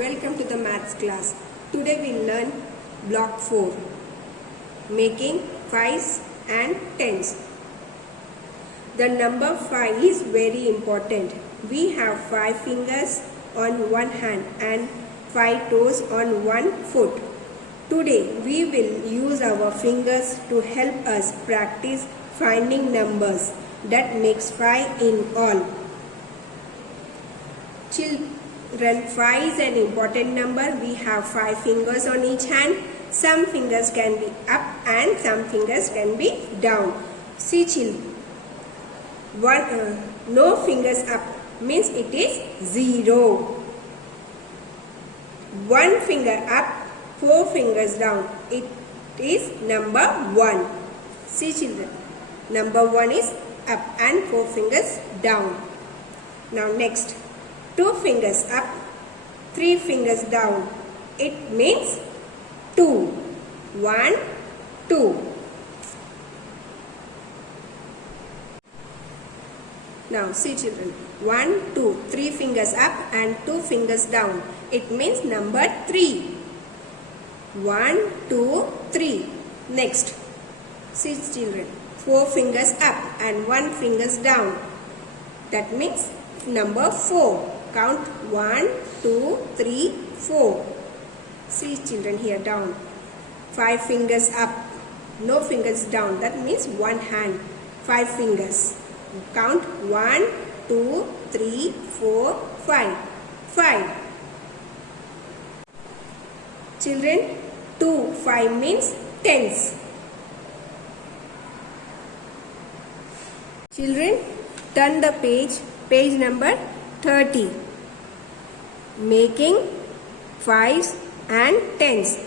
welcome to the maths class. Today we'll learn block 4, making 5s and 10s. The number 5 is very important. We have 5 fingers on one hand and 5 toes on one foot. Today we will use our fingers to help us practice finding numbers that makes 5 in all. Children, 5 is an important number. We have 5 fingers on each hand. Some fingers can be up and some fingers can be down. See children, no fingers up means it is 0. 1 finger up, 4 fingers down, it is number 1. See children, number 1 is up and 4 fingers down. Now next, 2 fingers up, 3 fingers down, it means 2. 1, 2. Now see children, 1, 2, 3 fingers up and 2 fingers down, it means number 3. 1, 2, 3. Next, see children, 4 fingers up and 1 fingers down, that means number 4. Count 1, 2, 3, 4. See children here down. 5 fingers up, no fingers down, that means one hand. 5 fingers. Count 1, 2, 3, 4, 5. 5. Children, 2, 5 means tens. Children, turn the page number 30. Making 5s and 10s.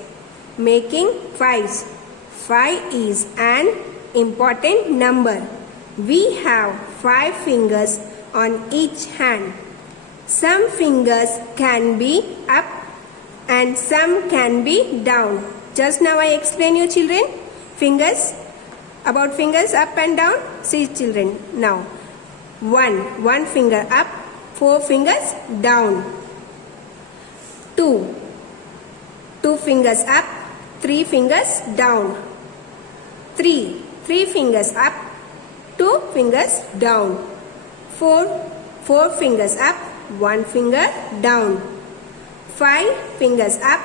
Making 5s. 5 is an important number. We have 5 fingers on each hand. Some fingers can be up and some can be down. Just now I explained you children about fingers up and down. See children now. 1 finger up, 4 fingers down. 2 fingers up, 3 fingers down. 3 fingers up, 2 fingers down. 4 fingers up, 1 finger down. 5 fingers up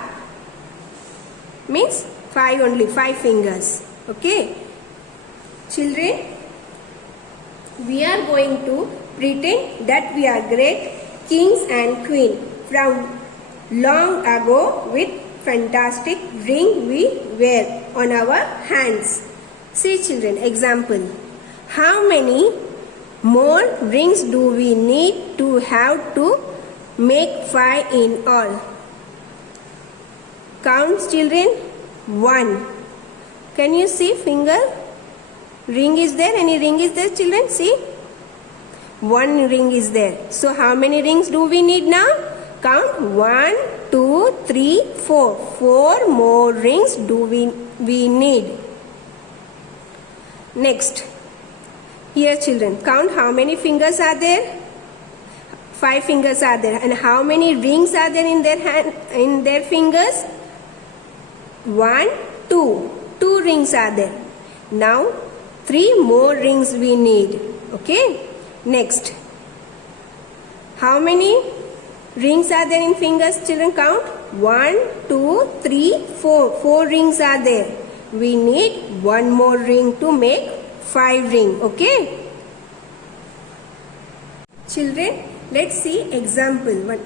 means 5 fingers. Okay. Children, we are going to pretend that we are great kings and queens from long ago with fantastic ring we wear on our hands. See children, example. How many more rings do we need to have to make 5 in all? Count children. 1. Can you see finger? Ring is there? Any ring is there children? See? 1 ring is there. So how many rings do we need now? Count 1, 2, 3, 4. 4 more rings do we need. Next. Here children, count how many fingers are there? 5 fingers are there. And how many rings are there in their fingers? 1, 2. 2 rings are there. Now 3 more rings we need. Okay. Next. How many rings are there in fingers children? Count. 1, 2, 3, 4. 4 rings are there. We need 1 more ring to make 5 ring. Okay. Children, let's see example 1.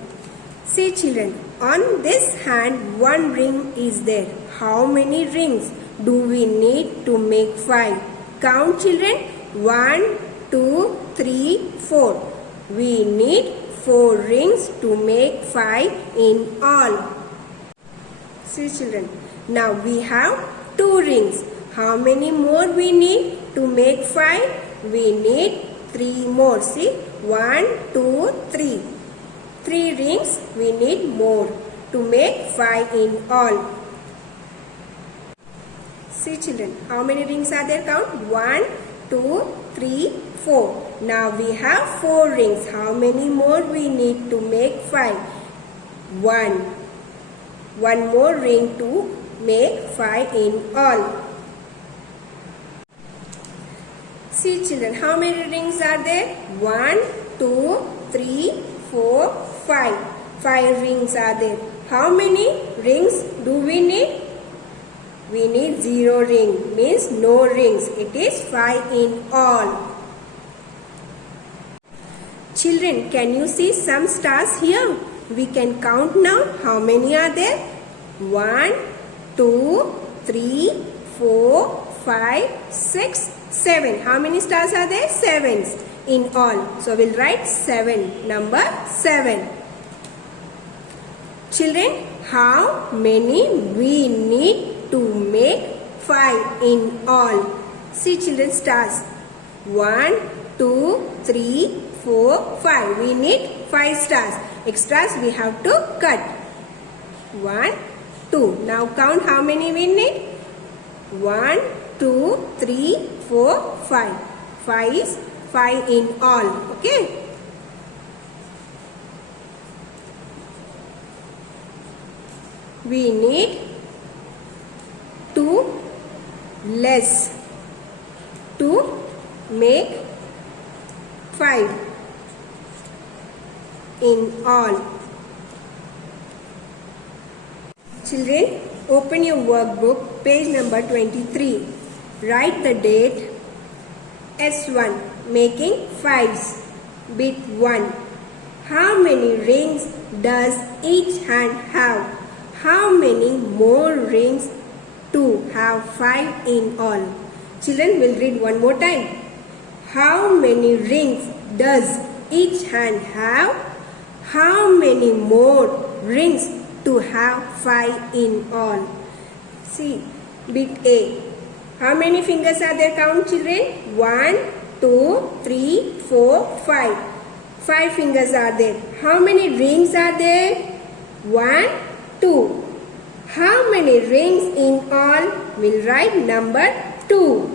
See children, on this hand 1 ring is there. How many rings do we need to make 5? Count children. 1, 2, 3, 4. We need 4 rings to make 5 in all. See children, now we have 2 rings. How many more we need to make 5? We need 3 more. See, 1, 2, 3. 3 rings we need more to make 5 in all. See children, how many rings are there? Count. 1, 2, 3, 4. Now we have 4 rings. How many more we need to make 5? 1. One more ring to make 5 in all. See children, how many rings are there? 1, 2, 3, 4, 5. 5 rings are there. How many rings do we need? We need 0 ring, means no rings. It is 5 in all. Children, can you see some stars here? We can count now. How many are there? 1, 2, 3, 4, 5, 6, 7. How many stars are there? 7 in all. So we'll write 7. Number 7. Children, how many we need to make 5 in all? See children, stars. 1, 2, 3, 4, 5. We need 5 stars. Extras we have to cut. 1, 2. Now count how many we need. 1, 2, 3, 4, 5. 5 is 5 in all. Okay. We need 2 less to make 5 in all. Children, open your workbook, page number 23. Write the date S1, making 5s. Bit 1. How many rings does each hand have? How many more rings to have 5 in all? Children, will read one more time. How many rings does each hand have? How many more rings to have 5 in all? See, bit A. How many fingers are there? Count children. 1, 2, 3, 4, 5. 5 fingers are there. How many rings are there? 1, 2. How many rings in all? We'll write number 2.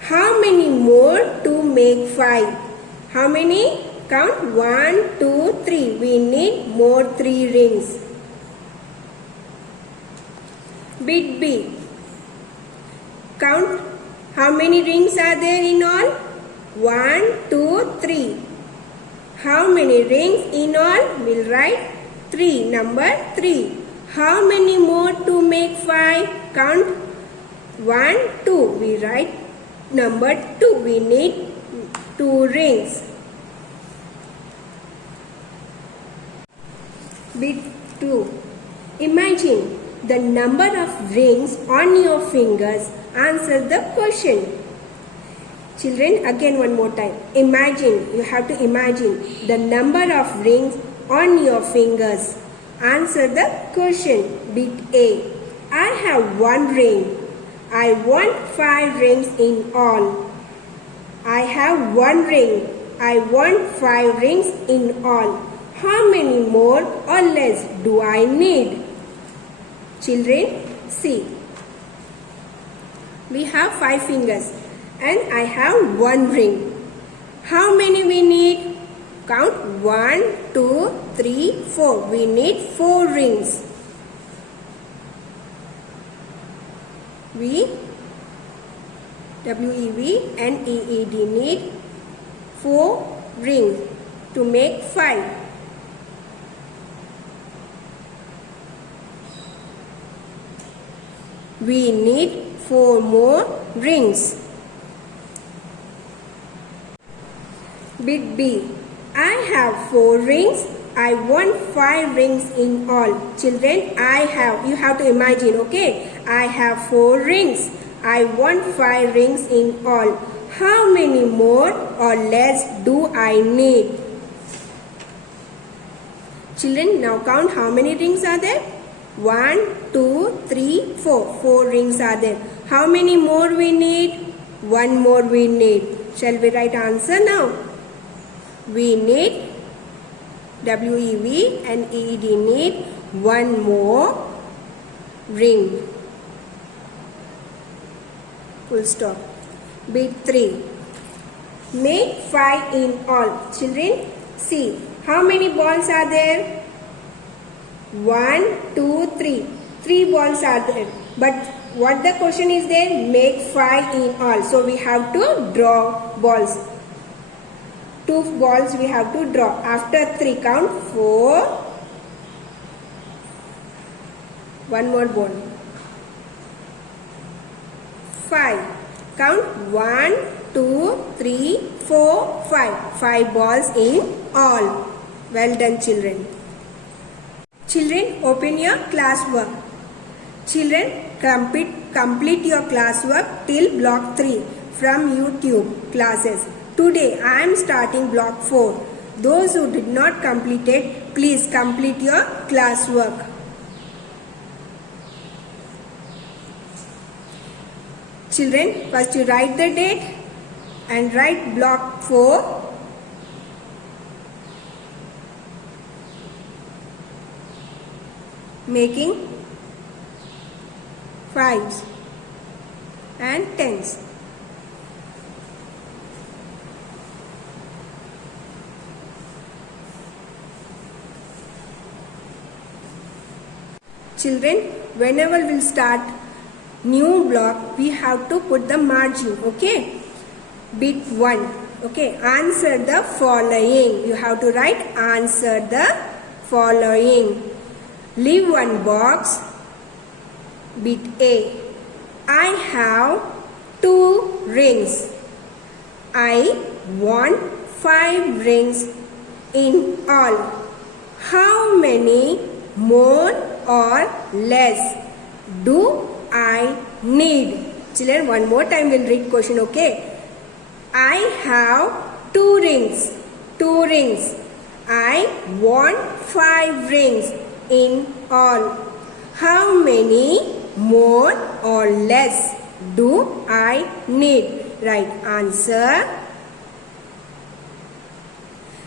How many more to make 5? How many? Count 1, 2, 3. We need more 3 rings. Bit B. Count how many rings are there in all? 1, 2, 3. How many rings in all? We'll write 3. Number 3. How many more to make 5? Count 1, 2. We write number 2. We need 2 rings. Bit 2. Imagine the number of rings on your fingers. Answer the question. Children, again one more time. Imagine, you have to imagine the number of rings on your fingers. Answer the question. Bit A. I have 1 ring. I want 5 rings in all. I have 1 ring. I want 5 rings in all. How many more or less do I need? Children, see. We have 5 fingers and I have 1 ring. How many we need? Count 1, 2, 3, 4. We need 4 rings. W-E-V and E-E-D need 4 rings to make 5. We need 4 more rings. Bit B. I have 4 rings. I want 5 rings in all. Children, you have to imagine, okay? I have 4 rings. I want 5 rings in all. How many more or less do I need? Children, now count how many rings are there? 1, 2, 3, 4. 4 rings are there. How many more we need? 1 more we need. Shall we write answer now? We need W-E-V and E-E-D need 1 more ring. Full stop. Bit 3. Make 5 in all. Children, see. How many balls are there? 1, 2, 3. 3 balls are there. But what the question is there? Make 5 in all. So we have to draw balls. 2 balls we have to draw. After 3, count 4. One more ball. 5. Count 1, 2, 3, 4, 5. 5 balls in all. Well done, children. Children, open your classwork. Children, complete your classwork till block 3 from YouTube classes. Today I am starting block 4. Those who did not complete it, please complete your classwork. Children, first you write the date and write block 4. Making 5s and 10s. Children, whenever we'll start new block, we have to put the margin, okay? Bit 1, okay? Answer the following. You have to write answer the following. Leave one box. Bit A. I have 2 rings. I want 5 rings in all. How many more or less do I need? Children, one more time we'll read question, okay? I have 2 rings. 2 rings. I want 5 rings in all. How many more or less do I need? Right answer.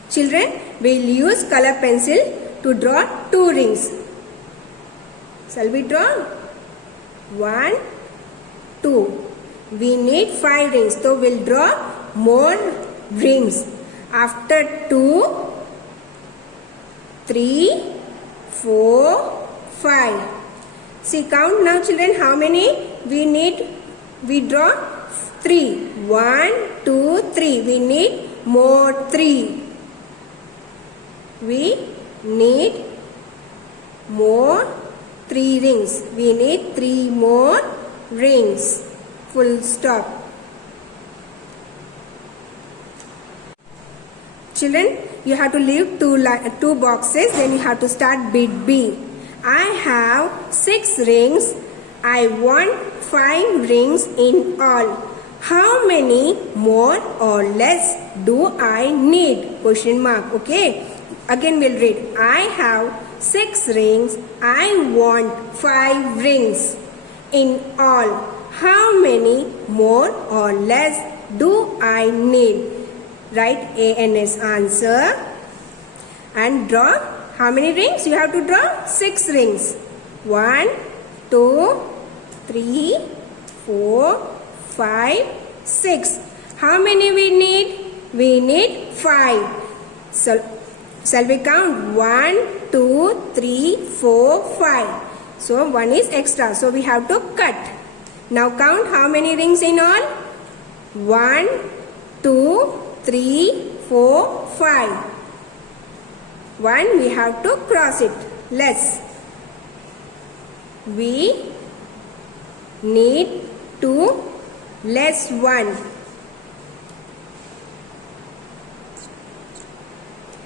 Children, we'll use color pencil to draw 2 rings. Shall we draw? 1, 2. We need 5 rings, so we'll draw more rings. After 2, 3, 4, 5. See, count now, children, how many we need? We draw 3. 1, 2, 3. We need more 3. We need more 3 rings. We need 3 more rings. Full stop. Children, you have to leave 2 boxes. Then you have to start bit B. I have 6 rings. I want 5 rings in all. How many more or less do I need? Question mark. Okay. Again we'll read. I have 6 rings. I want 5 rings in all. How many more or less do I need? Write A and S answer and draw. How many rings? You have to draw 6 rings. 1, 2, 3, 4, 5, 6. How many we need? We need 5. So, shall we count? 1, 2, 3, 4, 5. So, 1 is extra. So, we have to cut. Now, count how many rings in all? 1, 2, 3, 4, 5. 1 we have to cross it. Less. We need 2 less 1.